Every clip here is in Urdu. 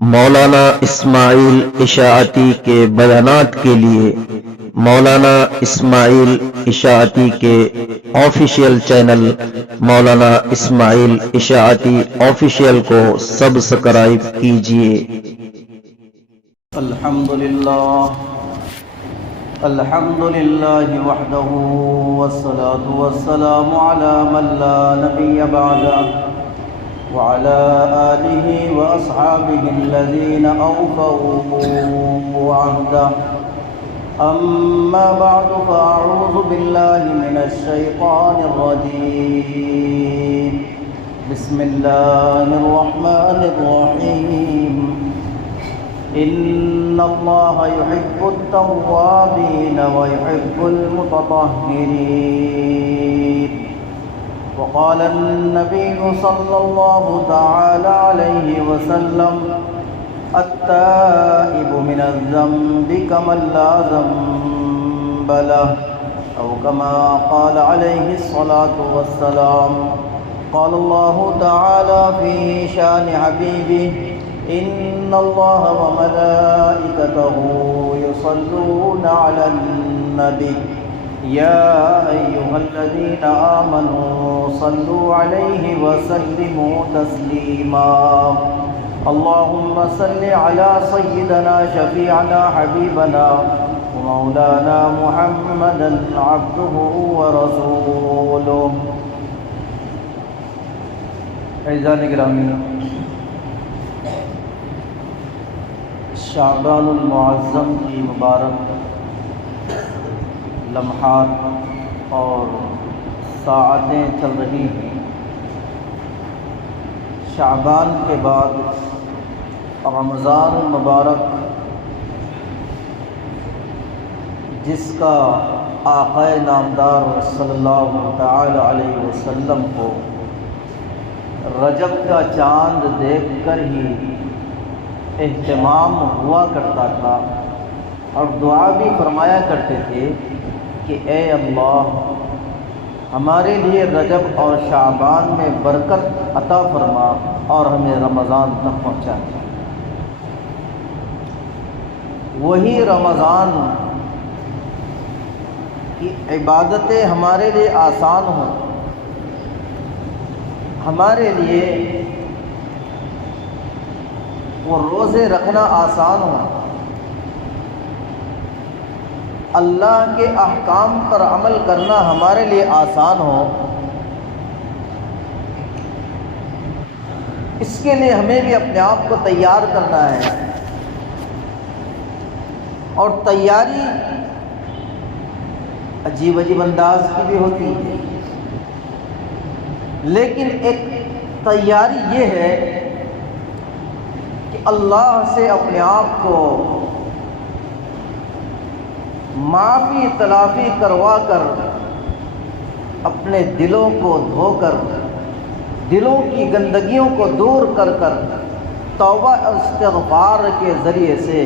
مولانا اسماعیل اشاعتی کے بیانات کے لیے مولانا اسماعیل اشاعتی کے آفیشیل چینل مولانا اسماعیل اشاعتی آفیشیل کو سبسکرائب کیجیے۔ الحمدللہ وحدہ والصلاة والسلام علی من لا نبی بعدہ وعلى آله وأصحابه الذين أوفوا عهده أما بعد فأعوذ بالله من الشيطان الرجيم بسم الله الرحمن الرحيم إن الله يحب التوابين ويحب المتطهرين وقال النبي صلى الله تعالى عليه وسلم التائب من الذنب كمن لا ذنب له أو كما قال عليه الصلاة والسلام قال الله تعالى في شان حبيبه إن الله وملائكته يصلون على النبي يا أيها الذين آمنوا صلوا عليه وسلموا تسليما اللهم صل على سيدنا شفيعنا حبيبنا ومولانا محمدا عبده ورسوله۔ عزیزان گرامی، شعبان المعظم کی مبارک لمحات اور ساعتیں چل رہی ہیں۔ شعبان کے بعد رمضان المبارک، جس کا آقا نامدار صلی اللہ تعالی علیہ وسلم کو رجب کا چاند دیکھ کر ہی اہتمام ہوا کرتا تھا اور دعا بھی فرمایا کرتے تھے کہ اے اللہ ہمارے لیے رجب اور شعبان میں برکت عطا فرما اور ہمیں رمضان تک پہنچا۔ وہی رمضان کی عبادتیں ہمارے لیے آسان ہوں، ہمارے لیے وہ روزے رکھنا آسان ہو، اللہ کے احکام پر عمل کرنا ہمارے لیے آسان ہو، اس کے لیے ہمیں بھی اپنے آپ کو تیار کرنا ہے۔ اور تیاری عجیب عجیب انداز کی بھی ہوتی ہے، لیکن ایک تیاری یہ ہے کہ اللہ سے اپنے آپ کو معافی تلافی کروا کر، اپنے دلوں کو دھو کر، دلوں کی گندگیوں کو دور کر کر توبہ استغفار کے ذریعے سے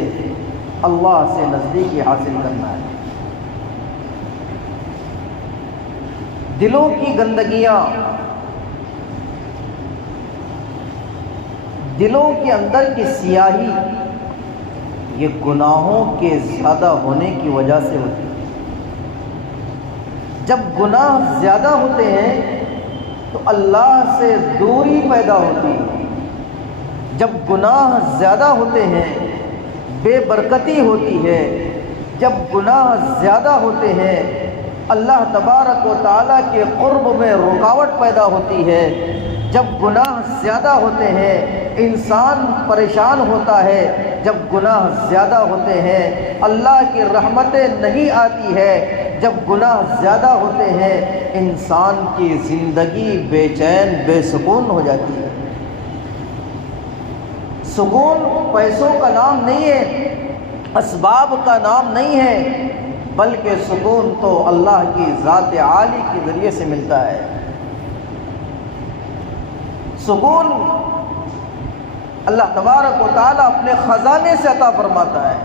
اللہ سے نزدیکی حاصل کرنا ہے۔ دلوں کی گندگیاں، دلوں کے اندر کی سیاہی، یہ گناہوں کے زیادہ ہونے کی وجہ سے ہوتی ہے۔ جب گناہ زیادہ ہوتے ہیں تو اللہ سے دوری پیدا ہوتی ہے۔ جب گناہ زیادہ ہوتے ہیں بے برکتی ہوتی ہے۔ جب گناہ زیادہ ہوتے ہیں اللہ تبارک و تعالیٰ کے قرب میں رکاوٹ پیدا ہوتی ہے۔ جب گناہ زیادہ ہوتے ہیں انسان پریشان ہوتا ہے۔ جب گناہ زیادہ ہوتے ہیں اللہ کی رحمتیں نہیں آتی ہے۔ جب گناہ زیادہ ہوتے ہیں انسان کی زندگی بے چین بے سکون ہو جاتی ہے۔ سکون پیسوں کا نام نہیں ہے، اسباب کا نام نہیں ہے، بلکہ سکون تو اللہ کی ذات عالی کے ذریعے سے ملتا ہے۔ سکون اللہ تبارک و تعالیٰ اپنے خزانے سے عطا فرماتا ہے۔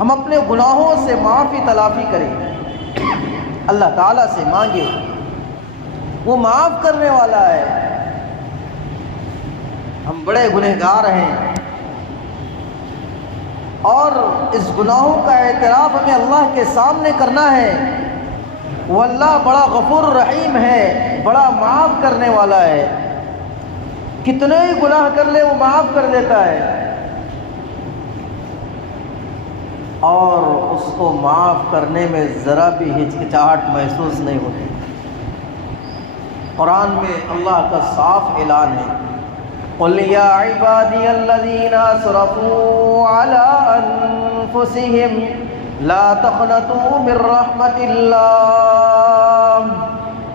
ہم اپنے گناہوں سے معافی تلافی کریں، اللہ تعالیٰ سے مانگے، وہ معاف کرنے والا ہے۔ ہم بڑے گنہگار ہیں، اور اس گناہوں کا اعتراف ہمیں اللہ کے سامنے کرنا ہے۔ وہ اللہ بڑا غفور رحیم ہے، بڑا معاف کرنے والا ہے، کتنے ہی گناہ کر لے وہ معاف کر دیتا ہے، اور اس کو معاف کرنے میں ذرا بھی ہچکچاہٹ محسوس نہیں ہوتی۔ قرآن میں اللہ کا صاف اعلان ہے، قُلْ يَا عِبَادِيَ الَّذِينَ أَسْرَفُوا عَلَىٰ أَنفُسِهِمْ لَا تَقْنَطُوا مِن رَّحْمَةِ اللَّهِ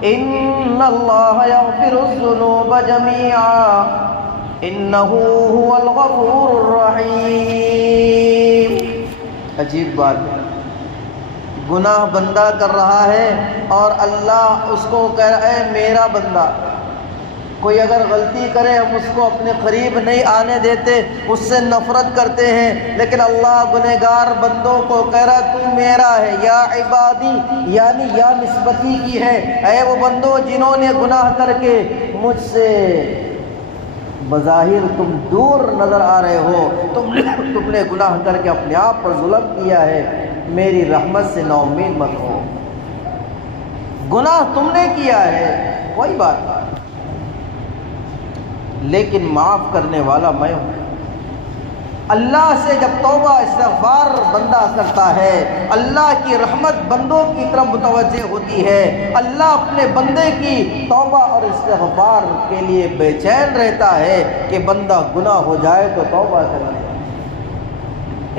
إِنَّ اللَّهَ يَغْفِرُ الذُّنُوبَ جَمِيعًا إِنَّهُ هُوَ الْغَفُورُ الرَّحِيمُ۔ عجیب بات ہے، گناہ بندہ کر رہا ہے اور اللہ اس کو کہہ رہا ہے میرا بندہ۔ کوئی اگر غلطی کرے ہم اس کو اپنے قریب نہیں آنے دیتے، اس سے نفرت کرتے ہیں، لیکن اللہ گنہگار بندوں کو کہہ رہا تو میرا ہے۔ یا عبادی یعنی یا نسبتی کی ہے، اے وہ بندو جنہوں نے گناہ کر کے مجھ سے بظاہر تم دور نظر آ رہے ہو، تم نے گناہ کر کے اپنے آپ پر ظلم کیا ہے، میری رحمت سے نا امید مت ہو۔ گناہ تم نے کیا ہے کوئی بات نہیں، لیکن معاف کرنے والا میں ہوں۔ اللہ سے جب توبہ استغفار بندہ کرتا ہے، اللہ کی رحمت بندوں کی طرف متوجہ ہوتی ہے، اللہ اپنے بندے کی توبہ اور استغفار کے لیے بے چین رہتا ہے کہ بندہ گناہ ہو جائے تو توبہ کر لے۔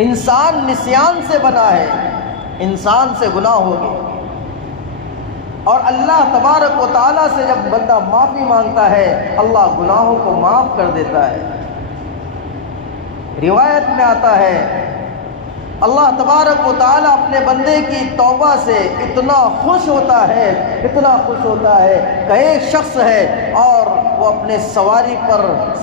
انسان نسیان سے بنا ہے، انسان سے گناہ ہوگی، اور اللہ تبارک و تعالیٰ سے جب بندہ معافی مانگتا ہے اللہ گناہوں کو معاف کر دیتا ہے۔ روایت میں آتا ہے اللہ تبارک و تعالیٰ اپنے بندے کی توبہ سے اتنا خوش ہوتا ہے، اتنا خوش ہوتا ہے کہ ایک شخص ہے اور وہ اپنے سواری پر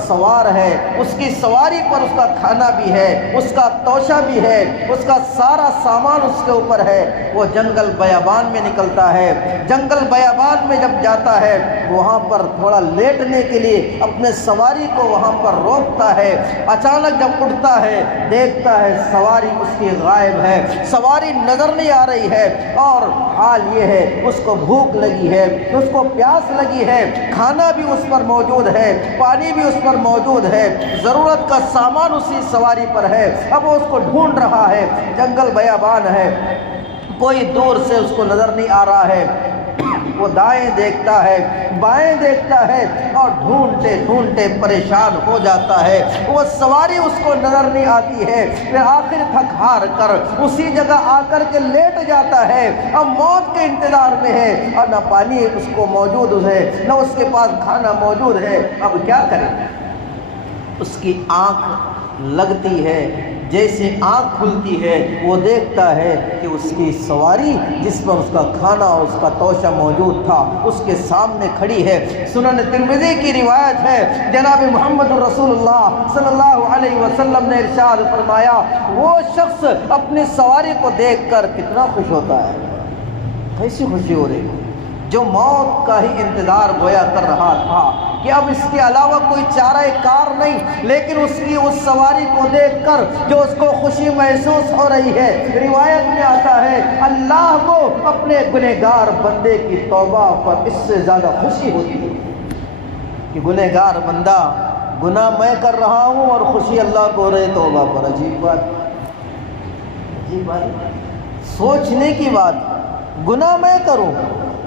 سوار ہے، اس کی سواری پر اس کا کھانا بھی ہے، اس کا توشہ بھی ہے، اس کا سارا سامان اس کے اوپر ہے، وہ جنگل بیابان میں نکلتا ہے، جنگل بیابان میں جب جاتا ہے وہاں پر تھوڑا لیٹنے کے لیے اپنے سواری کو وہاں پر روکتا ہے، اچانک جب اٹھتا ہے دیکھتا ہے سواری اس کی غائب ہے، سواری نظر نہیں آ رہی ہے، اور حال یہ ہے اس کو بھوک لگی ہے، اس کو پیاس لگی ہے، کھانا بھی اس پر موجود ہے، پانی بھی اس پر موجود ہے، ضرورت کا سامان اسی سواری پر ہے، اب وہ اس کو ڈھونڈ رہا ہے، جنگل بیابان ہے، کوئی دور سے اس کو نظر نہیں آ رہا ہے، وہ دائیں دیکھتا ہے بائیں دیکھتا ہے اور ڈھونڈتے ڈھونڈتے پریشان ہو جاتا ہے، وہ سواری اس کو نظر نہیں آتی ہے، پھر آخر تھک ہار کر اسی جگہ آ کر کے لیٹ جاتا ہے، اب موت کے انتظار میں ہے، اور نہ پانی اس کو موجود ہے، نہ اس کے پاس کھانا موجود ہے، اب کیا کرے؟ اس کی آنکھ لگتی ہے، جیسے آنکھ کھلتی ہے وہ دیکھتا ہے کہ اس کی سواری جس پر اس کا کھانا اور اس کا توشہ موجود تھا اس کے سامنے کھڑی ہے۔ سنن ترمذی کی روایت ہے، جناب محمد رسول اللہ صلی اللہ علیہ وسلم نے ارشاد فرمایا وہ شخص اپنی سواری کو دیکھ کر کتنا خوش ہوتا ہے، کیسی خوشی ہو رہی ہے، جو موت کا ہی انتظار گویا کر رہا تھا کہ اب اس کے علاوہ کوئی چارہ کار نہیں، لیکن اس کی اس سواری کو دیکھ کر جو اس کو خوشی محسوس ہو رہی ہے۔ روایت میں آتا ہے اللہ کو اپنے گنہگار بندے کی توبہ پر اس سے زیادہ خوشی ہوتی ہے کہ گنہگار بندہ گناہ میں کر رہا ہوں اور خوشی اللہ کو ہو رہی توبہ پر۔ عجیب بات، عجیب بات، سوچنے کی بات، گناہ میں کروں،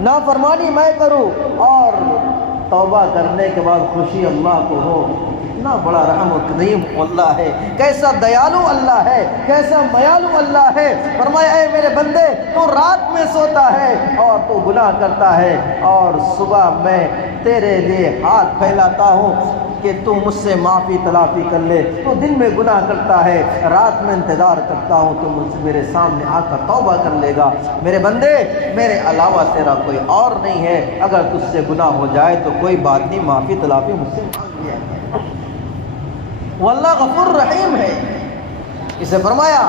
نافرمانی میں کروں اور توبہ کرنے کے بعد خوشی اللہ کو ہو، اتنا بڑا رحم و کریم اللہ ہے، کیسا دیالو اللہ ہے، کیسا میالو اللہ ہے۔ فرمایا اے میرے بندے تو رات میں سوتا ہے اور تو گناہ کرتا ہے، اور صبح میں تیرے لیے ہاتھ پھیلاتا ہوں کہ تو مجھ سے معافی تلافی کر لے، تو دن میں گناہ کرتا ہے، رات میں انتظار کرتا ہوں تو مجھ سے میرے سامنے آ کر توبہ کر لے گا۔ میرے بندے میرے علاوہ تیرا کوئی اور نہیں ہے، اگر تجھ سے گناہ ہو جائے تو کوئی بات نہیں، معافی تلافی مجھ سے مانگ لیا ہے، وہ اللہ غفور رحیم ہے۔ اسے فرمایا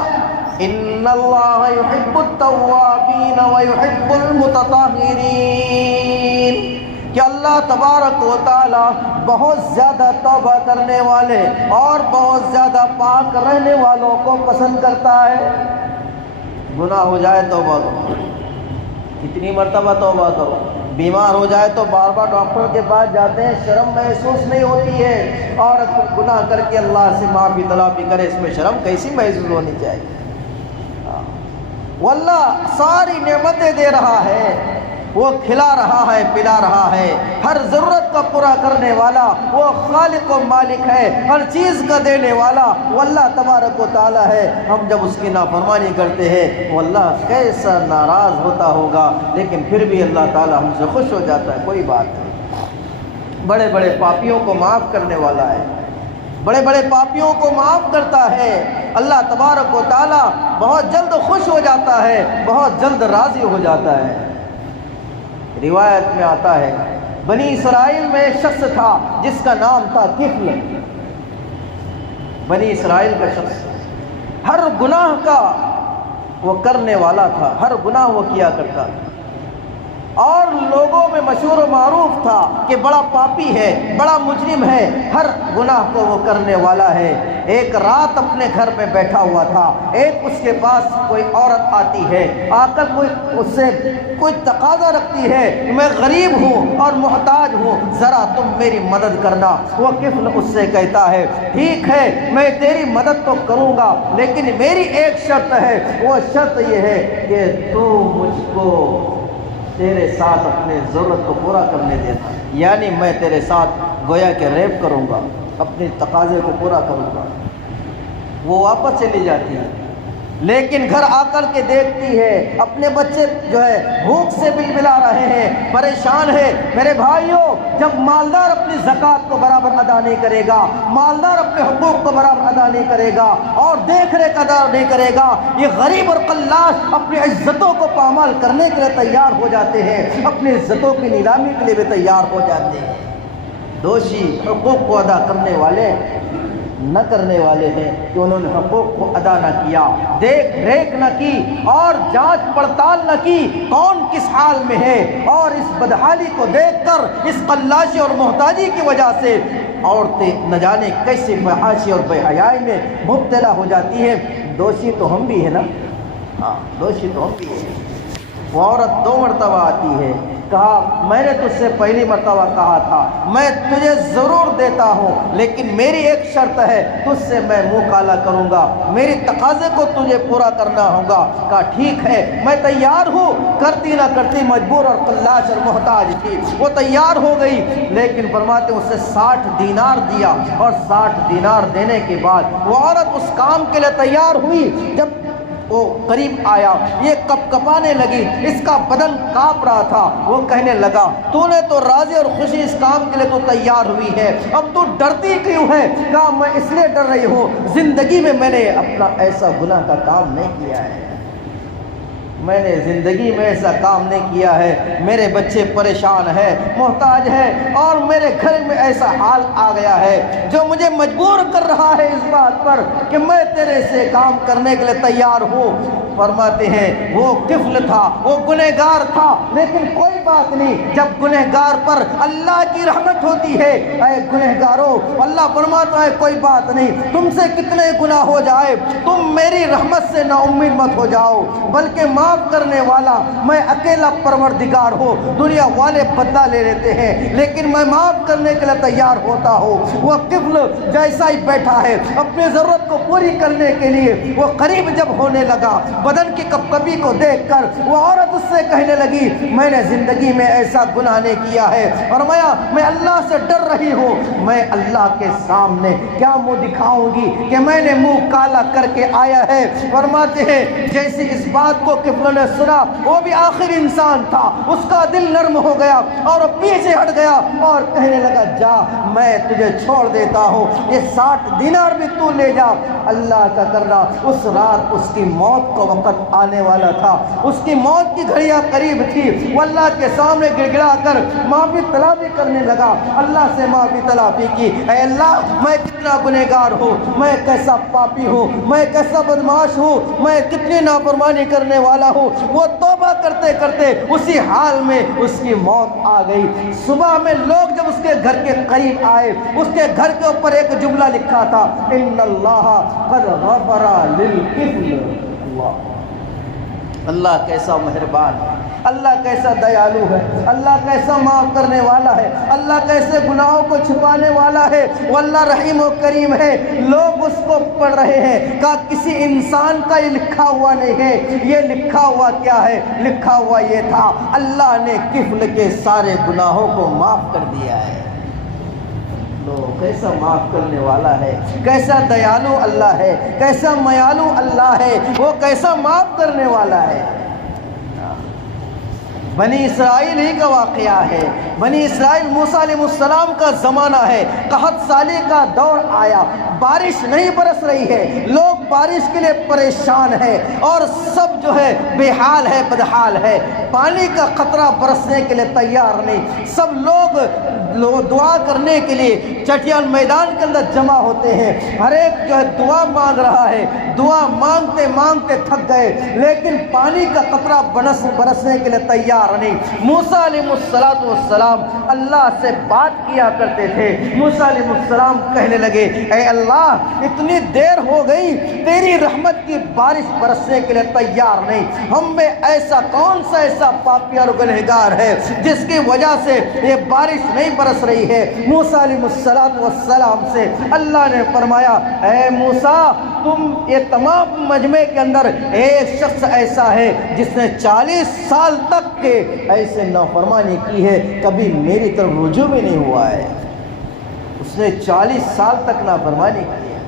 ان اللہ یحب التوابین ویحب المتطہرین، کہ اللہ تبارک و تعالی بہت زیادہ توبہ کرنے والے اور بہت زیادہ پاک رہنے والوں کو پسند کرتا ہے۔ گناہ ہو جائے توبہ کرو، کتنی مرتبہ توبہ کرو، بیمار ہو جائے تو بار بار ڈاکٹر کے پاس جاتے ہیں، شرم محسوس نہیں ہوتی ہے، اور گناہ کر کے اللہ سے معافی طلبی کرے، اس میں شرم کیسی محسوس ہونی چاہیے؟ واللہ ساری نعمتیں دے رہا ہے، وہ کھلا رہا ہے، پلا رہا ہے، ہر ضرورت کا پورا کرنے والا وہ خالق و مالک ہے، ہر چیز کا دینے والا وہ اللہ تبارک و تعالی ہے۔ ہم جب اس کی نافرمانی کرتے ہیں وہ اللہ کیسا ناراض ہوتا ہوگا، لیکن پھر بھی اللہ تعالی ہم سے خوش ہو جاتا ہے، کوئی بات نہیں۔ بڑے بڑے پاپیوں کو معاف کرنے والا ہے، بڑے بڑے پاپیوں کو معاف کرتا ہے اللہ تبارک و تعالی، بہت جلد خوش ہو جاتا ہے، بہت جلد راضی ہو جاتا ہے۔ روایت میں آتا ہے بنی اسرائیل میں ایک شخص تھا جس کا نام تھا کفل۔ بنی اسرائیل کا شخص ہر گناہ کا وہ کرنے والا تھا، ہر گناہ وہ کیا کرتا تھا، اور لوگوں میں مشہور و معروف تھا کہ بڑا پاپی ہے، بڑا مجرم ہے، ہر گناہ کو وہ کرنے والا ہے۔ ایک رات اپنے گھر میں بیٹھا ہوا تھا، ایک اس کے پاس کوئی عورت آتی ہے، آ کر کوئی اس سے کوئی تقاضا رکھتی ہے، میں غریب ہوں اور محتاج ہوں، ذرا تم میری مدد کرنا۔ وہ کفل اس سے کہتا ہے ٹھیک ہے میں تیری مدد تو کروں گا، لیکن میری ایک شرط ہے، وہ شرط یہ ہے کہ تو مجھ کو تیرے ساتھ اپنے ضرورت کو پورا کرنے دینا، یعنی میں تیرے ساتھ گویا کہ ریپ کروں گا، اپنے تقاضے کو پورا کروں گا۔ وہ واپس چلی جاتی ہے، لیکن گھر آ کر کے دیکھتی ہے اپنے بچے جو ہے بھوک سے بلبلا رہے ہیں، پریشان ہے۔ میرے بھائیوں، جب مالدار اپنی زکوٰۃ کو برابر ادا نہیں کرے گا، مالدار اپنے حقوق کو برابر ادا نہیں کرے گا اور دیکھ ریکھ ادا نہیں کرے گا، یہ غریب اور قلاش اپنی عزتوں کو پامال کرنے کے لیے تیار ہو جاتے ہیں، اپنی عزتوں کی نیلامی کے لیے بھی تیار ہو جاتے ہیں۔ دوشی حقوق کو ادا کرنے والے نہ کرنے والے ہیں کہ انہوں نے حقوق کو ادا نہ کیا، دیکھ ریکھ نہ کی اور جانچ پڑتال نہ کی کون کس حال میں ہے، اور اس بدحالی کو دیکھ کر، اس قلاشی اور محتاجی کی وجہ سے عورتیں نہ جانے کیسے فحاشی اور بے حیائی میں مبتلا ہو جاتی ہیں۔ دوشی تو ہم بھی ہیں نا، ہاں دوشی تو ہم بھی ہیں۔ وہ عورت 2 مرتبہ آتی ہے، کہا میں نے تجھ سے پہلی مرتبہ کہا تھا میں تجھے ضرور دیتا ہوں، لیکن میری ایک شرط ہے، تجھ سے میں منہ کالا کروں گا، میری تقاضے کو تجھے پورا کرنا ہوگا۔ کہا ٹھیک ہے میں تیار ہوں، کرتی نہ کرتی مجبور اور قلاش اور محتاج تھی، وہ تیار ہو گئی، لیکن فرماتے اسے 60 دینار دیا، اور 60 دینار دینے کے بعد وہ عورت اس کام کے لیے تیار ہوئی۔ جب وہ قریب آیا، یہ کپ کپانے لگی، اس کا بدن کانپ رہا تھا، وہ کہنے لگا تو نے تو راضی اور خوشی اس کام کے لیے تو تیار ہوئی ہے، اب تو ڈرتی کیوں ہے؟ کہا میں اس لیے ڈر رہی ہوں، زندگی میں میں نے اپنا ایسا گناہ کا کام نہیں کیا ہے، میں نے زندگی میں ایسا کام نہیں کیا ہے، میرے بچے پریشان ہیں، محتاج ہیں، اور میرے گھر میں ایسا حال آ گیا ہے جو مجھے مجبور کر رہا ہے اس بات پر کہ میں تیرے سے کام کرنے کے لیے تیار ہوں۔ فرماتے ہیں وہ کفل تھا، وہ گنہگار تھا، لیکن کوئی بات نہیں، جب گنہگار پر اللہ کی رحمت ہوتی ہے، اے گنہگاروں اللہ فرماتا ہے کوئی بات نہیں، تم سے کتنے گناہ ہو جائے تم میری رحمت سے نا امید مت ہو جاؤ، بلکہ معاف کرنے والا میں اکیلا پروردگار ہوں، دنیا والے بدلہ لے لیتے ہیں لیکن میں معاف کرنے کے لیے تیار ہوتا ہوں۔ وہ کفل جیسا ہی بیٹھا ہے اپنی ضرورت کو پوری کرنے کے لیے وہ قریب جب ہونے لگا، بدن کی کپکپی کو دیکھ کر وہ عورت اس سے کہنے لگی میں نے زندگی میں ایسا گناہ نہیں کیا ہے، فرمایا میں اللہ سے ڈر رہی ہوں، میں اللہ کے سامنے کیا منہ دکھاؤں گی کہ میں نے منہ کالا کر کے آیا ہے۔ فرماتے ہیں جیسے اس بات کو کفل نے سنا، وہ بھی آخر انسان تھا، اس کا دل نرم ہو گیا اور وہ پیچھے ہٹ گیا اور کہنے لگا جا میں تجھے چھوڑ دیتا ہوں، یہ 60 دینار بھی تو لے جا۔ اللہ کا کرنا اس رات اس کی موت کو وقت آنے والا تھا، اس کی موت کی گھڑیاں قریب تھی، وہ اللہ کے سامنے گڑ گڑا کر معافی طلبی کرنے لگا، اللہ سے معافی طلبی کی، اے اللہ میں کتنا گنہگار ہوں، میں کیسا پاپی ہوں، میں کیسا بدمعاش ہوں، میں کتنی نافرمانی کرنے والا ہوں۔ وہ توبہ کرتے کرتے اسی حال میں اس کی موت آ گئی۔ صبح میں لوگ جب اس کے گھر کے قریب آئے، اس کے گھر کے اوپر ایک جملہ لکھا تھا، ان اللہ قد غفر للقفل۔ اللہ کیسا مہربان ہے، اللہ کیسا دیالو ہے، اللہ کیسا معاف کرنے والا ہے، اللہ کیسے گناہوں کو چھپانے والا ہے، وہ اللہ رحیم و کریم ہے۔ لوگ اس کو پڑھ رہے ہیں، کہا کسی انسان کا یہ لکھا ہوا نہیں ہے، یہ لکھا ہوا کیا ہے؟ لکھا ہوا یہ تھا، اللہ نے قفل کے سارے گناہوں کو معاف کر دیا ہے۔ کیسا معاف کرنے والا ہے، کیسا دیالو اللہ ہے، کیسا میالو اللہ ہے، وہ کیسا معاف کرنے والا ہے۔ بنی اسرائیل ہی کا واقعہ ہے، بنی اسرائیل موسیٰ علیہ السلام کا زمانہ ہے، قحط سالی کا دور آیا، بارش نہیں برس رہی ہے، لوگ بارش کے لیے پریشان ہیں اور سب جو ہے بے حال ہے، بدحال ہے، پانی کا قطرہ برسنے کے لیے تیار نہیں، سب لوگ دعا کرنے کے لیے چٹیان میدان کے اندر جمع ہوتے ہیں، ہر ایک جو ہے دعا مانگ رہا ہے، دعا مانگتے مانگتے تھک گئے، لیکن پانی کا قطرہ برسنے کے لیے تیار نہیں۔ موسیٰ علیہ السلام اللہ سے بات کیا کرتے تھے، موسیٰ علیہ السلام کہنے لگے، اے اللہ اتنی دیر ہو گئی، تیری رحمت کی بارش برسنے کے لیے تیار نہیں، ہم میں ایسا کون سا ایسا پاپی اور گنہگار ہے جس کی وجہ سے یہ بارش نہیں برس رہی ہے؟ موسیٰ علیہ السلام سے اللہ نے فرمایا، اے موسیٰ تم یہ تمام مجمع کے اندر ایک شخص ایسا ہے جس نے 40 سال تک کے ایسے نافرمانی کی ہے، کبھی میری طرف رجوع بھی نہیں ہوا ہے، اس نے 40 سال تک نافرمانی کی ہے،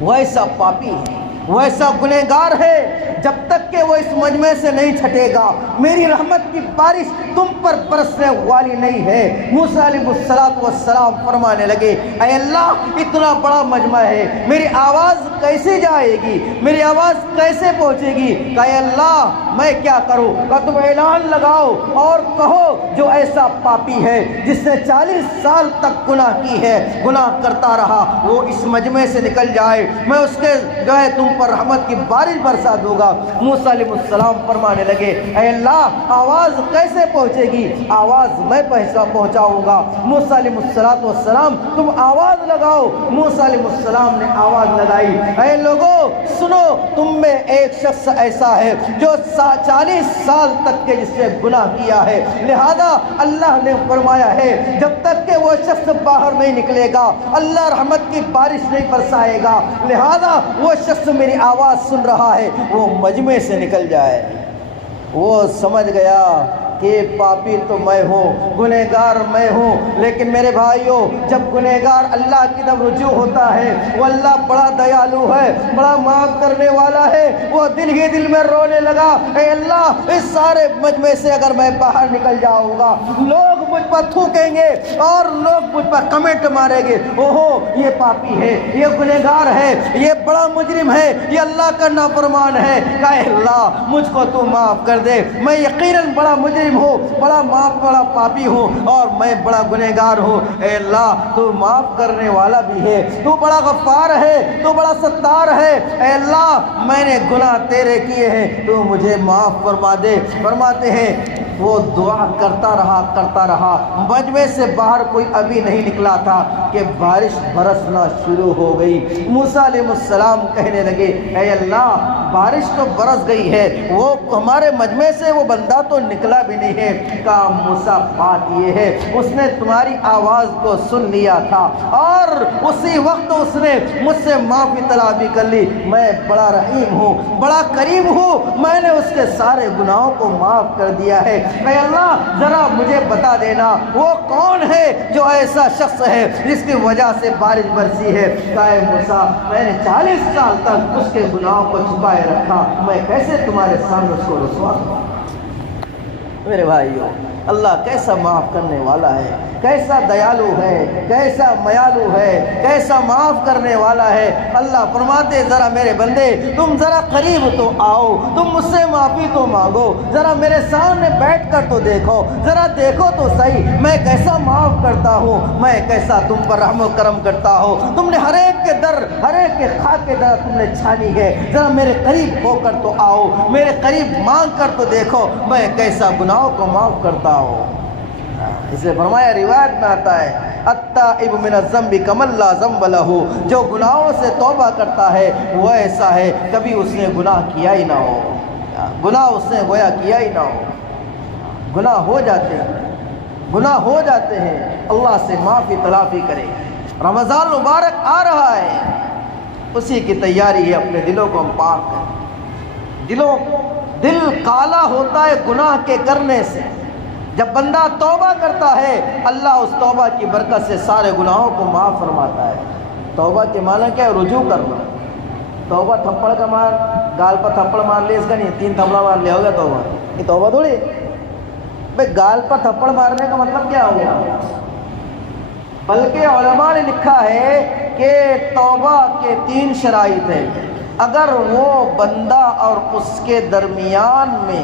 وہ ایسا پاپی ہے، وہ ایسا گنہگار ہے، جب تک کہ وہ اس مجمع سے نہیں چھٹے گا میری رحمت کی بارش تم پر برسنے والی نہیں ہے۔ موسیٰ علیہ السلام فرمانے لگے، اے اللہ اتنا بڑا مجمع ہے، میری آواز کیسے جائے گی، میری آواز کیسے پہنچے گی؟ کہ اے اللہ میں کیا کروں؟ کہ تم اعلان لگاؤ اور کہو جو ایسا پاپی ہے جس نے 40 سال تک گناہ کی ہے، گناہ کرتا رہا، وہ اس مجمع سے نکل جائے، میں اس کے جو ہے تم پر رحمت کی بارش برسا دوں گا۔ موسیٰ علیہ السلام فرمانے لگے، اے اللہ آواز کیسے پہنچے گی؟ آواز میں پہنچاؤں گا۔ موسیٰ علیہ السلام تم آواز لگاؤ۔ موسیٰ علیہ السلام نے آواز لگائی، اے لوگوں سنو، تم میں ایک شخص ایسا ہے جو 40 سال تک کے جس نے گناہ کیا ہے، لہذا اللہ نے فرمایا ہے جب تک کہ وہ شخص باہر نہیں نکلے گا اللہ رحمت کی بارش نہیں برسائے گا، لہذا وہ شخص میری آواز سن رہا ہے وہ مجمع سے نکل جائے۔ وہ سمجھ گیا کہ پاپی تو میں ہوں، گنہگار میں ہوں، لیکن میرے بھائیوں جب گنہگار اللہ کی طرف رجوع ہوتا ہے وہ اللہ بڑا دیالو ہے، بڑا معاف کرنے والا ہے، وہ دل ہی دل میں رونے لگا، اے اللہ اس سارے مجمع سے اگر میں باہر نکل جاؤں گا لوگ مجھ پر تھوکیں گے اور لوگ مجھ پر کمنٹ ماریں گے، اوہو یہ پاپی ہے، یہ گنہگار ہے، یہ بڑا مجرم ہے، یہ اللہ کا نافرمان ہے۔ کہ اے اللہ مجھ کو تو معاف کر دے، میں یقیناً بڑا مجرم ہوں، بڑا پاپی ہوں اور میں بڑا گنہگار ہوں، اے اللہ تو معاف کرنے والا بھی ہے، تو بڑا غفار ہے، تو بڑا ستار ہے، اے اللہ میں نے گناہ تیرے کیے ہیں تو مجھے معاف فرما دے۔ فرماتے ہیں وہ دعا کرتا رہا، مجمع سے باہر کوئی ابھی نہیں نکلا تھا کہ بارش برسنا شروع ہو گئی۔ موسیٰ علیہ السلام کہنے لگے، اے اللہ بارش تو برس گئی ہے، وہ ہمارے مجمع سے وہ بندہ تو نکلا بھی نہیں ہے۔ کہا موسیٰ بات یہ ہے اس نے تمہاری آواز کو سن لیا تھا اور اسی وقت اس نے مجھ سے معافی طلبی کر لی، میں بڑا رحیم ہوں، بڑا کریم ہوں، میں نے اس کے سارے گناہوں کو معاف کر دیا ہے۔ اے اللہ ذرا مجھے بتا دینا وہ کون ہے جو ایسا شخص ہے جس کی وجہ سے بارش برسی ہے؟ کہا موسیٰ میں نے 40 سال تک اس کے گناہوں کو چھپائے رکھا، میں کیسے تمہارے سامنے اس کو رسوا کروں؟ میرے بھائیوں اللہ کیسا معاف کرنے والا ہے، کیسا دیالو ہے، کیسا میالو ہے، کیسا معاف کرنے والا ہے۔ اللہ فرماتے ذرا میرے بندے تم ذرا قریب تو آؤ، تم مجھ سے معافی تو مانگو، ذرا میرے سامنے بیٹھ کر تو دیکھو، ذرا دیکھو تو صحیح میں کیسا معاف کرتا ہوں، میں کیسا تم پر رحم و کرم کرتا ہوں۔ تم نے ہر ایک کے در، ہر ایک کے خاک کے در تم نے چھانی ہے، ذرا میرے قریب ہو کر تو آؤ، میرے قریب مانگ کر تو دیکھو میں کیسا گناہوں کو معاف کرتا ہوں۔ اسے فرمایا روایت میں آتا ہے التائب من الذنب کمن لا ذنب لہ، جو گناہوں سے توبہ کرتا ہے وہ ایسا ہے کبھی اس نے گناہ کیا ہی نہ ہو، گناہ اس نے گویا کیا ہی نہ ہو۔ گناہ ہو جاتے ہیں، گناہ ہو جاتے ہیں، اللہ سے معافی تلافی کرے۔ رمضان مبارک آ رہا ہے، اسی کی تیاری ہے، اپنے دلوں کو ہم پاک کریں۔ دل کالا ہوتا ہے گناہ کے کرنے سے، جب بندہ توبہ کرتا ہے اللہ اس توبہ کی برکت سے سارے گناہوں کو معاف فرماتا ہے۔ توبہ کے معنی کیا ہے؟ رجوع کرنا۔ توبہ تھپڑ کا مار، گال پر تھپڑ مار لے اس کا نہیں، 3 تھپڑا مار لیا ہوگا توبہ، یہ توبہ تھوڑی بھائی۔ گال پر تھپڑ مارنے کا مطلب کیا ہو گیا؟ بلکہ علماء نے لکھا ہے کہ توبہ کے 3 شرائط ہیں۔ اگر وہ بندہ اور اس کے درمیان میں،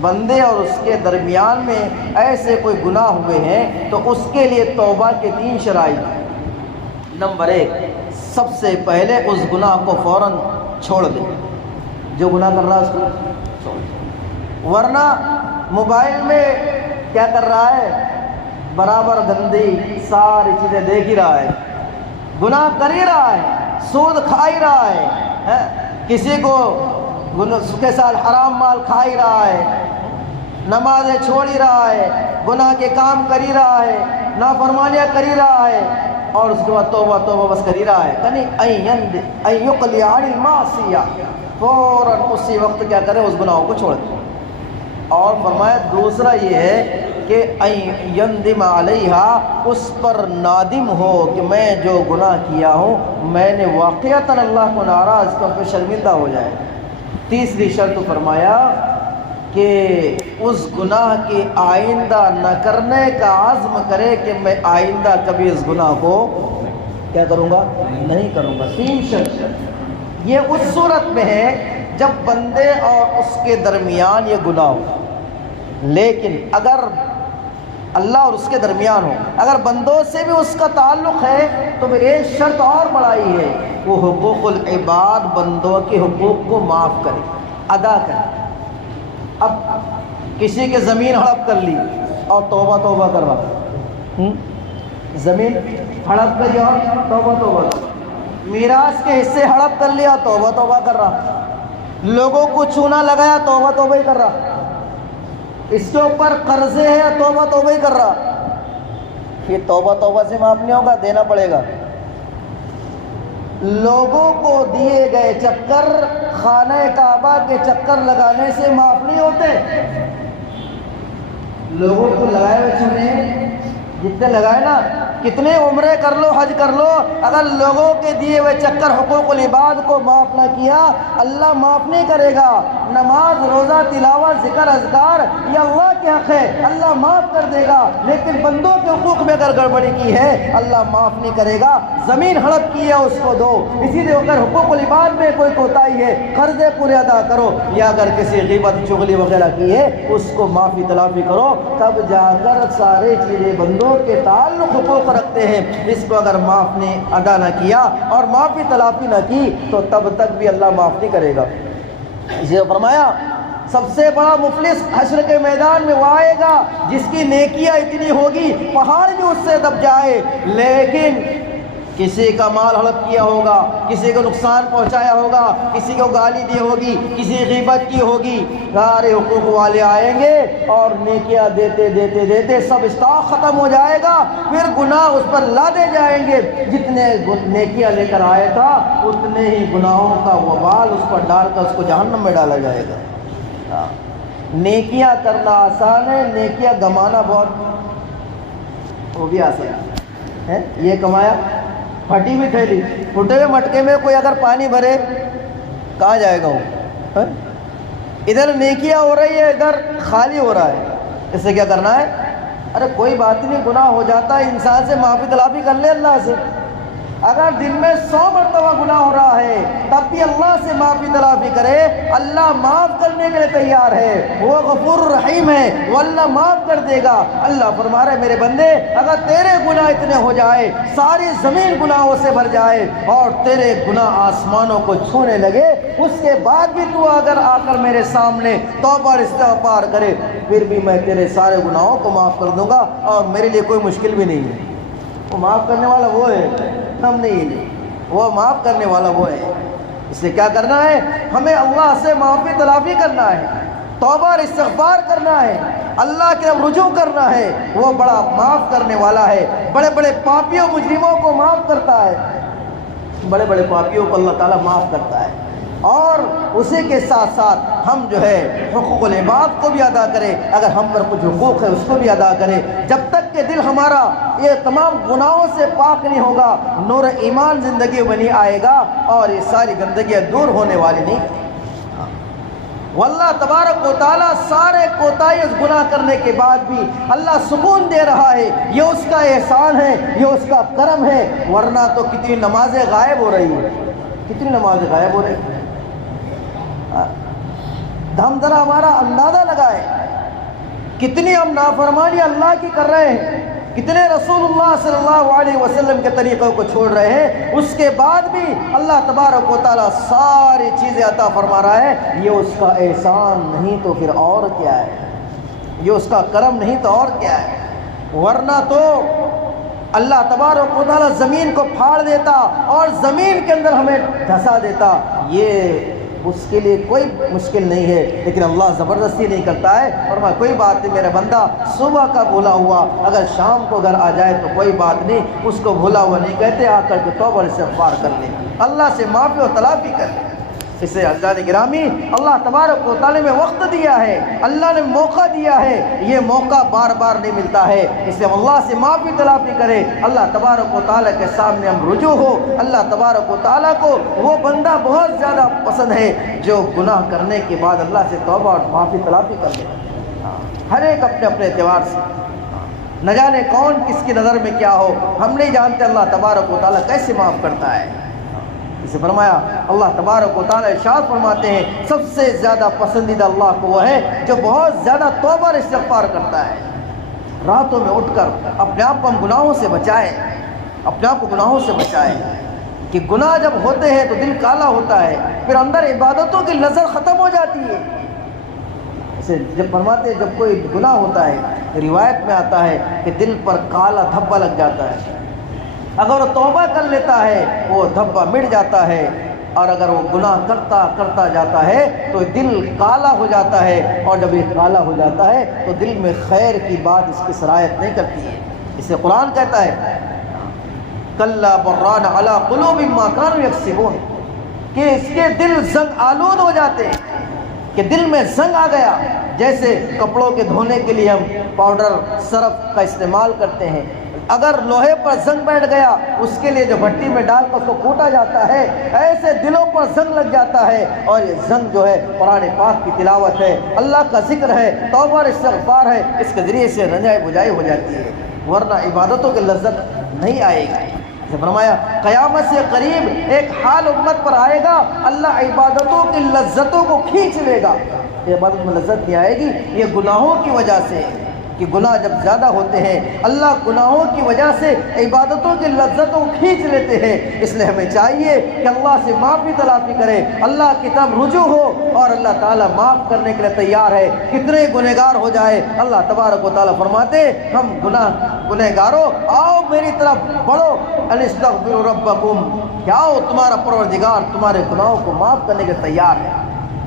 بندے اور اس کے درمیان میں ایسے کوئی گناہ ہوئے ہیں تو اس کے لیے توبہ کے 3 شرائط۔ نمبر 1، سب سے پہلے اس گناہ کو فوراً چھوڑ دے، جو گناہ کر رہا ہے اس کو چھوڑ دے۔ ورنہ موبائل میں کیا کر رہا ہے؟ برابر گندی ساری چیزیں دیکھ ہی رہا ہے، گناہ کر ہی رہا ہے، سود کھا ہی رہا ہے، کسی کو کے ساتھ حرام مال کھا ہی رہا ہے، نمازیں چھوڑ ہی رہا ہے، گناہ کے کام کر ہی رہا ہے، نافرمانیاں کر ہی رہا ہے، اور اس کے بعد توبہ توبہ بس کر ہی رہا ہے۔ یعنی ان یقلع عن المعصیہ، فوراً اسی وقت کیا کرے؟ اس گناہوں کو چھوڑ دے۔ اور فرمایا دوسرا یہ ہے کہ ان یندم علیہا، اس پر نادم ہو کہ میں جو گناہ کیا ہوں میں نے واقعتاً اللہ کو ناراض کر کے شرمندہ ہو جائے۔ تیسری شرط فرمایا کہ اس گناہ کی آئندہ نہ کرنے کا عزم کرے کہ میں آئندہ کبھی اس گناہ کو کیا کروں گا؟ نہیں کروں گا۔ 3 شرط یہ اس صورت میں ہے جب بندے اور اس کے درمیان یہ گناہ ہو۔ لیکن اگر اللہ اور اس کے درمیان ہو، اگر بندوں سے بھی اس کا تعلق ہے تو پھر ایک شرط اور بڑھائی ہے، وہ حقوق العباد، بندوں کے حقوق کو معاف کرے، ادا کرے۔ اب کسی کے زمین ہڑپ کر لی اور توبہ توبہ کر رہا، زمین ہڑپ کر لیا اور توبہ توبہ کر رہا، میراث کے حصے ہڑپ کر لیا توبہ توبہ کر رہا، لوگوں کو چونا لگایا توبہ توبہ ہی کر رہا، اس کے اوپر قرضے ہیں توبہ توبہ ہی کر رہا، یہ توبہ توبہ سے معاف نہیں ہوگا، دینا پڑے گا۔ لوگوں کو دیے گئے چکر، خانہ کعبہ کے چکر لگانے سے معاف نہیں ہوتے۔ لوگوں کو لگائے ہوئے چنے جتنے لگائے نا، کتنے عمرے کر لو، حج کر لو، اگر لوگوں کے دیے ہوئے چکر حقوق العباد کو معاف نہ کیا اللہ معاف نہیں کرے گا۔ نماز، روزہ، تلاوت، ذکر، اذکار یہ اللہ کے حق ہے، اللہ معاف کر دے گا، لیکن بندوں کے حقوق میں اگر گڑبڑی کی ہے اللہ معاف نہیں کرے گا۔ زمین ہڑپ کی ہے اس کو دو، اسی لیے اگر حقوق العباد میں کوئی کوتاہی ہے قرضے پورے ادا کرو، یا اگر کسی غیبت چغلی وغیرہ کی ہے اس کو معافی تلافی کرو، تب جا کر سارے چیزیں بندوں کے تعلق حقوق رکھتے ہیں۔ اس کو اگر معاف نے ادا نہ کیا اور معافی تلافی نہ کی تو تب تک بھی اللہ معاف نہیں کرے گا۔ اسے فرمایا سب سے بڑا مفلس حشر کے میدان میں وہ آئے گا جس کی نیکیاں اتنی ہوگی پہاڑ بھی اس سے دب جائے، لیکن کسی کا مال ہڑپ کیا ہوگا، کسی کو نقصان پہنچایا ہوگا، کسی کو گالی دی ہوگی، کسی غیبت کی ہوگی، سارے حقوق والے آئیں گے اور نیکیاں دیتے دیتے دیتے سب اسٹاک ختم ہو جائے گا، پھر گناہ اس پر لادے جائیں گے، جتنے نیکیاں لے کر آیا تھا اتنے ہی گناہوں کا وبال اس پر ڈال کر اس کو جہنم میں ڈالا جائے گا۔ نیکیاں کرنا آسان ہے، نیکیاں گمانا بہت وہ بھی آسان ہے۔ یہ کمایا، پھٹی ہوئی تھیلی، پھٹے ہوئے مٹکے میں کوئی اگر پانی بھرے کہاں جائے گا وہ؟ ادھر نیکیاں ہو رہی ہے، ادھر خالی ہو رہا ہے، اس سے کیا کرنا ہے؟ ارے کوئی بات نہیں، گناہ ہو جاتا ہے، انسان سے معافی طلبی کر لے اللہ سے۔ اگر دن میں 100 مرتبہ گناہ ہو رہا ہے تب بھی اللہ سے معافی طلبی کرے، اللہ معاف کرنے کے لیے تیار ہے، وہ غفور رحیم ہے، وہ اللہ معاف کر دے گا۔ اللہ فرما رہے میرے بندے اگر تیرے گناہ اتنے ہو جائے، ساری زمین گناہوں سے بھر جائے اور تیرے گناہ آسمانوں کو چھونے لگے، اس کے بعد بھی تو اگر آ کر میرے سامنے توبہ اور استغفار کرے، پھر بھی میں تیرے سارے گناہوں کو معاف کر دوں گا، اور میرے لیے کوئی مشکل بھی نہیں ہے۔ وہ معاف کرنے والا وہ ہے، ہم نہیں، وہ معاف کرنے والا وہ ہے۔ اس لیے کیا کرنا ہے؟ ہمیں اللہ سے معافی طلبی کرنا ہے، توبہ اور استغفار کرنا ہے، اللہ کی طرف رجوع کرنا ہے۔ وہ بڑا معاف کرنے والا ہے، بڑے بڑے پاپیوں مجرموں کو معاف کرتا ہے، بڑے بڑے پاپیوں کو اللہ تعالیٰ معاف کرتا ہے۔ اور اسی کے ساتھ ساتھ ہم جو ہے حقوق العباد کو بھی ادا کریں، اگر ہم پر کچھ حقوق ہے اس کو بھی ادا کریں۔ جب تک کہ دل ہمارا یہ تمام گناہوں سے پاک نہیں ہوگا، نور ایمان زندگی میں نہیں آئے گا اور یہ ساری گندگیاں دور ہونے والی نہیں۔ واللہ تبارک و تعالیٰ سارے کوتاہی اس گناہ کرنے کے بعد بھی اللہ سکون دے رہا ہے، یہ اس کا احسان ہے، یہ اس کا کرم ہے، ورنہ تو کتنی نمازیں غائب ہو رہی ہیں، کتنی نمازیں غائب ہو رہی ہیں۔ ہم ذرا ہمارا اندازہ لگائے کتنی ہم نافرمانی اللہ کی کر رہے ہیں، کتنے رسول اللہ صلی اللہ علیہ وسلم کے طریقوں کو چھوڑ رہے ہیں، اس کے بعد بھی اللہ تبارک و تعالیٰ ساری چیزیں عطا فرما رہا ہے۔ یہ اس کا احسان نہیں تو پھر اور کیا ہے؟ یہ اس کا کرم نہیں تو اور کیا ہے؟ ورنہ تو اللہ تبارک و تعالیٰ زمین کو پھاڑ دیتا اور زمین کے اندر ہمیں دھسا دیتا، یہ اس کے لیے کوئی مشکل نہیں ہے، لیکن اللہ زبردستی نہیں کرتا ہے۔ اور میں کوئی بات نہیں، میرا بندہ صبح کا بھولا ہوا اگر شام کو گھر آ جائے تو کوئی بات نہیں، اس کو بھولا ہوا نہیں کہتے، آ کر کے توبہ اور استغفار کر لے، اللہ سے معافی اور طلبی کر لے۔ اسے عزیزان گرامی اللہ تبارک و تعالیٰ نے وقت دیا ہے، اللہ نے موقع دیا ہے، یہ موقع بار بار نہیں ملتا ہے، اس لیے ہم اللہ سے معافی طلبی کریں، اللہ تبارک و تعالیٰ کے سامنے ہم رجوع ہو۔ اللہ تبارک و تعالیٰ کو وہ بندہ بہت زیادہ پسند ہے جو گناہ کرنے کے بعد اللہ سے توبہ اور معافی طلبی کر لے۔ ہر ایک اپنے اپنے اعتبار سے، نہ جانے کون کس کی نظر میں کیا ہو، ہم نہیں جانتے اللہ تبارک و تعالیٰ کیسے معاف کرتا ہے۔ اسے فرمایا اللہ تبارک و تعالیٰ ارشاد فرماتے ہیں سب سے زیادہ پسندیدہ اللہ کو وہ ہے جو بہت زیادہ توبہ اور استغفار کرتا ہے۔ راتوں میں اٹھ کر اپنے آپ کو ہم گناہوں سے بچائیں، اپنے آپ کو گناہوں سے بچائیں، کہ گناہ جب ہوتے ہیں تو دل کالا ہوتا ہے، پھر اندر عبادتوں کی لذت ختم ہو جاتی ہے۔ اسے جب فرماتے ہیں جب کوئی گناہ ہوتا ہے، روایت میں آتا ہے کہ دل پر کالا دھبا لگ جاتا ہے، اگر وہ توبہ کر لیتا ہے وہ دھبا مٹ جاتا ہے، اور اگر وہ گناہ کرتا جاتا ہے تو دل کالا ہو جاتا ہے، اور جب یہ کالا ہو جاتا ہے تو دل میں خیر کی بات اس کی سرایت نہیں کرتی ہے۔ اسے قرآن کہتا ہے کلا بران علی قلوب ما کانوا یکسبون، کہ اس کے دل زنگ آلود ہو جاتے ہیں، کہ دل میں زنگ آ گیا۔ جیسے کپڑوں کے دھونے کے لیے ہم پاؤڈر سرف کا استعمال کرتے ہیں، اگر لوہے پر زنگ بیٹھ گیا اس کے لیے جو بھٹی میں ڈال کر اس کو کوٹا جاتا ہے، ایسے دلوں پر زنگ لگ جاتا ہے، اور یہ زنگ جو ہے قرآن پاک کی تلاوت ہے، اللہ کا ذکر ہے، توبہ اور استغفار ہے، اس کے ذریعے سے رنجائے بجائی ہو جاتی ہے، ورنہ عبادتوں کی لذت نہیں آئے گی۔ فرمایا قیامت سے قریب ایک حال امت پر آئے گا، اللہ عبادتوں کی لذتوں کو کھینچ لے گا، یہ عبادت میں لذت نہیں آئے گی، یہ گناہوں کی وجہ سے، کہ گناہ جب زیادہ ہوتے ہیں اللہ گناہوں کی وجہ سے عبادتوں کی لذتوں کو کھینچ لیتے ہیں۔ اس لیے ہمیں چاہیے کہ اللہ سے معافی طلبی کرے، اللہ کی طرف رجوع ہو، اور اللہ تعالیٰ معاف کرنے کے لیے تیار ہے، کتنے گنہگار ہو جائے اللہ تبارک و تعالیٰ فرماتے ہم گنہگاروں آؤ میری طرف بڑھو، استغفروا ربکم، کہ آؤ تمہارا پروردگار تمہارے گناہوں کو معاف کرنے کے تیار ہے۔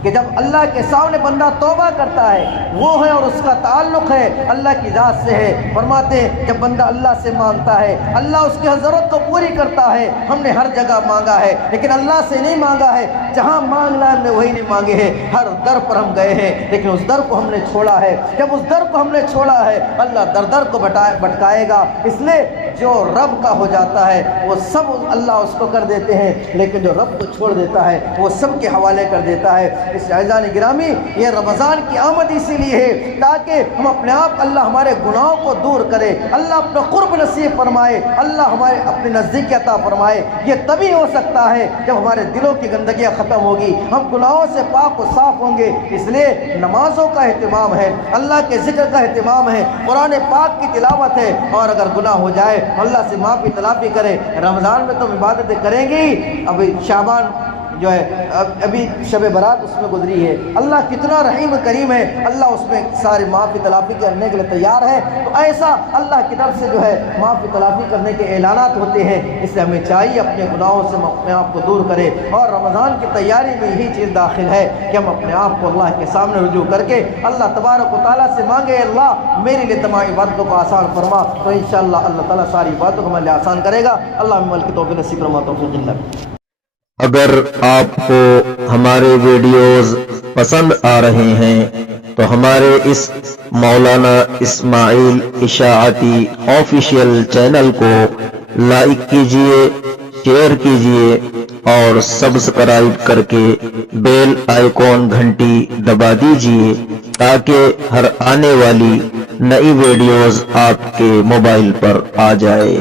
کہ جب اللہ کے سامنے بندہ توبہ کرتا ہے وہ ہے اور اس کا تعلق ہے اللہ کی ذات سے ہے۔ فرماتے ہیں جب بندہ اللہ سے مانگتا ہے اللہ اس کی ضرورت کو پوری کرتا ہے۔ ہم نے ہر جگہ مانگا ہے لیکن اللہ سے نہیں مانگا ہے، جہاں مانگنا ہے ہم نے وہی نہیں مانگے ہیں، ہر در پر ہم گئے ہیں لیکن اس در کو ہم نے چھوڑا ہے۔ جب اس در کو ہم نے چھوڑا ہے اللہ در در کو بھٹکائے گا۔ اس لیے جو رب کا ہو جاتا ہے وہ سب اللہ اس کو کر دیتے ہیں، لیکن جو رب کو چھوڑ دیتا ہے وہ سب کے حوالے کر دیتا ہے۔ اس عزیزان گرامی، یہ رمضان کی آمد اسی لیے ہے تاکہ ہم اپنے آپ، اللہ ہمارے گناہوں کو دور کرے، اللہ اپنا قرب نصیب فرمائے، اللہ ہمارے اپنی نزدیکی عطا فرمائے۔ یہ تبھی ہو سکتا ہے جب ہمارے دلوں کی گندگیاں ختم ہوگی، ہم گناہوں سے پاک و صاف ہوں گے۔ اس لیے نمازوں کا اہتمام ہے، اللہ کے ذکر کا اہتمام ہے، قرآن پاک کی تلاوت ہے، اور اگر گناہ ہو جائے اللہ سے معافی تلافی کرے۔ رمضان میں تو عبادتیں کریں گی، ابھی شعبان جو ہے ابھی شب برات اس میں گزری ہے، اللہ کتنا رحیم کریم ہے، اللہ اس میں ساری معافی تلافی کرنے کے لیے تیار ہے۔ تو ایسا اللہ کی طرف سے جو ہے معافی تلافی کرنے کے اعلانات ہوتے ہیں، اس لیے ہمیں چاہیے اپنے گناہوں سے اپنے آپ کو دور کرے، اور رمضان کی تیاری میں یہی چیز داخل ہے کہ ہم اپنے آپ کو اللہ کے سامنے رجوع کر کے اللہ تبارک و تعالیٰ سے مانگے، اللہ میرے لیے تمام عبادتوں کو آسان فرما، تو انشاءاللہ اللہ تعالیٰ ساری عبادتوں کو ہمارے لیے آسان کرے گا۔ اللہ ہمیں عمل کی توفیق نصیب فرما، توفیق اللہ۔ اگر آپ کو ہمارے ویڈیوز پسند آ رہے ہیں تو ہمارے اس مولانا اسماعیل اشاعتی آفیشیل چینل کو لائک کیجئے، شیئر کیجئے اور سبسکرائب کر کے بیل آئیکن گھنٹی دبا دیجئے تاکہ ہر آنے والی نئی ویڈیوز آپ کے موبائل پر آ جائے۔